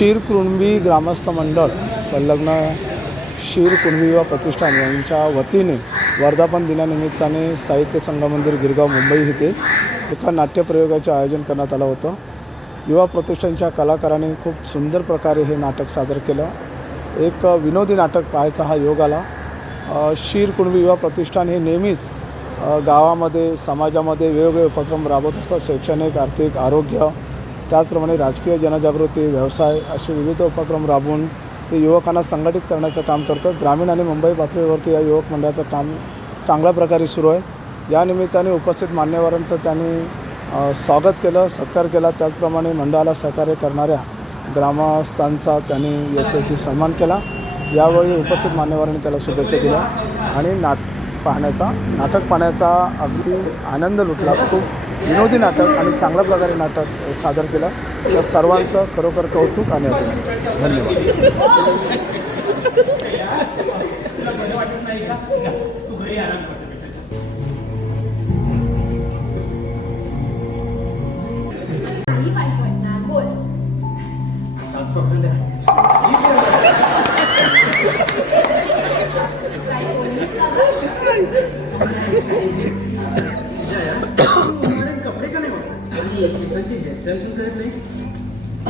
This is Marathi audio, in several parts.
शिरकुणबी ग्रामस्थ मंडळ संलग्न शिरकुणबी व युवा प्रतिष्ठान यांच्या वतीने वर्धापन दिनानिमित्ताने साहित्य संघमंदिर गिरगाव मुंबई येथे एका नाट्यप्रयोगाचे आयोजन करण्यात आलं होतं. युवा प्रतिष्ठानच्या कलाकारांनी खूप सुंदर प्रकारे हे नाटक सादर केलं. एक विनोदी नाटक पाहायचा हा योग आला. शिरकुणबी युवा प्रतिष्ठान हे नेहमीच गावामध्ये समाजामध्ये वेगवेगळे उपक्रम राबवत असतात. शैक्षणिक आर्थिक आरोग्य त्याचप्रमाणे राजकीय जनजागृती व्यवसाय असे विविध उपक्रम राबवून ते युवकांना संघटित करण्याचं काम करतं. ग्रामीण आणि मुंबई पातळीवरती या युवक मंडळाचं काम चांगल्या प्रकारे सुरू आहे. या निमित्ताने उपस्थित मान्यवरांचं त्यांनी स्वागत केलं सत्कार केला. त्याचप्रमाणे मंडळाला सहकार्य करणाऱ्या ग्रामस्थांचा त्यांनी याच्याची सन्मान केला. यावेळी उपस्थित मान्यवरांनी त्याला शुभेच्छा दिल्या आणि नाट पाहण्याचा नाटक पाहण्याचा अगदी आनंद लुटला. खूप विनोदी नाटक आणि चांगल्या प्रकारे नाटक सादर केलं. त्या सर्वांचं खरोखर कौतुक आणि अभिनंदन. धन्यवाद. नाही पाहिजे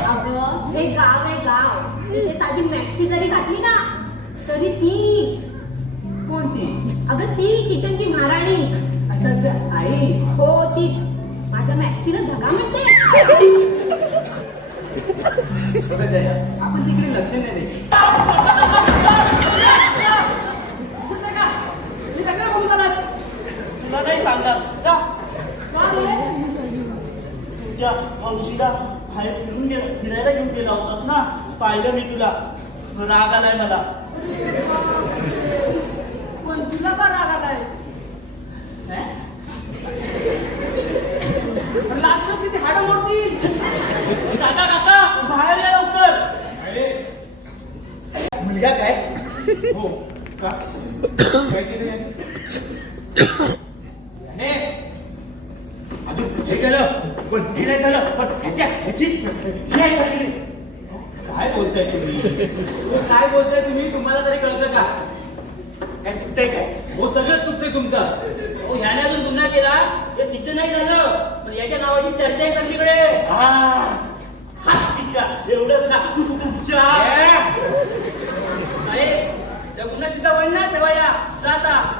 अगं हे गाव आहे गाव. इथे साधी मॅक्सी जरी घातली ना तरी ती. कोणती? अगं ती किचनची महाराणी. अच्छा अच्छा आई. हो तीच. माझ्या मॅक्सीला धगा म्हणते. आपण तिकडे लक्ष नाही देत तुला नाही सांगणार जा तुझ्या हौशीला बाहेर फिरून गेला फिरायला घेऊन गेला होतास ना पाहिलं मी तुला. राग आलाय मला. पण तुला का राग आलाय? लास्ट किती हाड मोडतील? काका काका बाहेर या लवकर. मुलगा काय? हो. का? अजून हे केलं. पण हे नाही झालं. पण ह्याच्या ह्याची ही आहे झाली. काय बोलताय तुम्ही काय बोलताय तुम्ही? तुम्हाला तरी कळतं का? काय चुकतंय काय? हो सगळं चुकतंय तुमचं. हो ह्याने अजून गुन्हा केला. हे सिद्ध नाही झालं. पण याच्या नावाची चर्चा आहे सगळीकडे. हा. एवढंच ना. तू तू तुमच्या. अरे त्या गुन्हा सिद्ध होईल ना तेव्हा या. जाता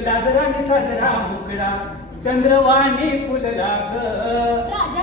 संसाराचे समजोनी मुकडा चंद्रवाणी फुलराग राजा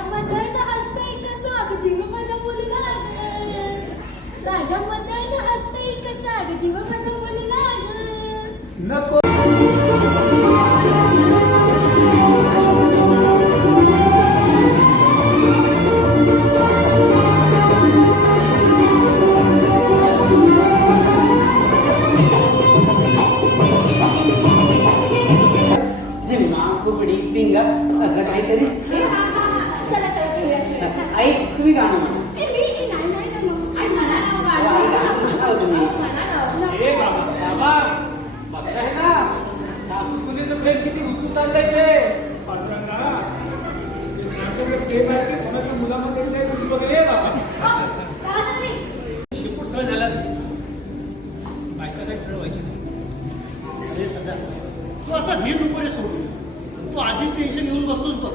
तू आधीच टेन्शन घेऊन बसतोस बघ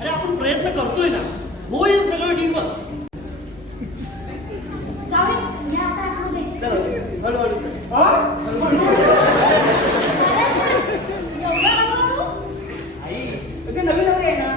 अरे आपण प्रयत्न करतोय ना. होईल सगळं ठीक बघ जाऊया या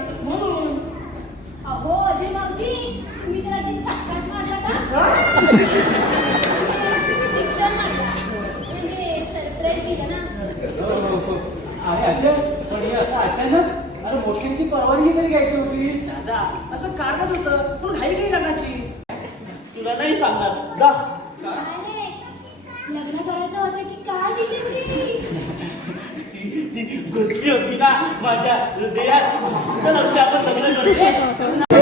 घ्यायची होती. दादा असं कारणच होतं. पण घाई काही लग्नाची? तुला नाही सांगणार. जा. नाही लग्न करायचं होतं की काय तिच्याशी ती ती घुसली होती ना माझ्या हृदयात. आपण लग्न करूया.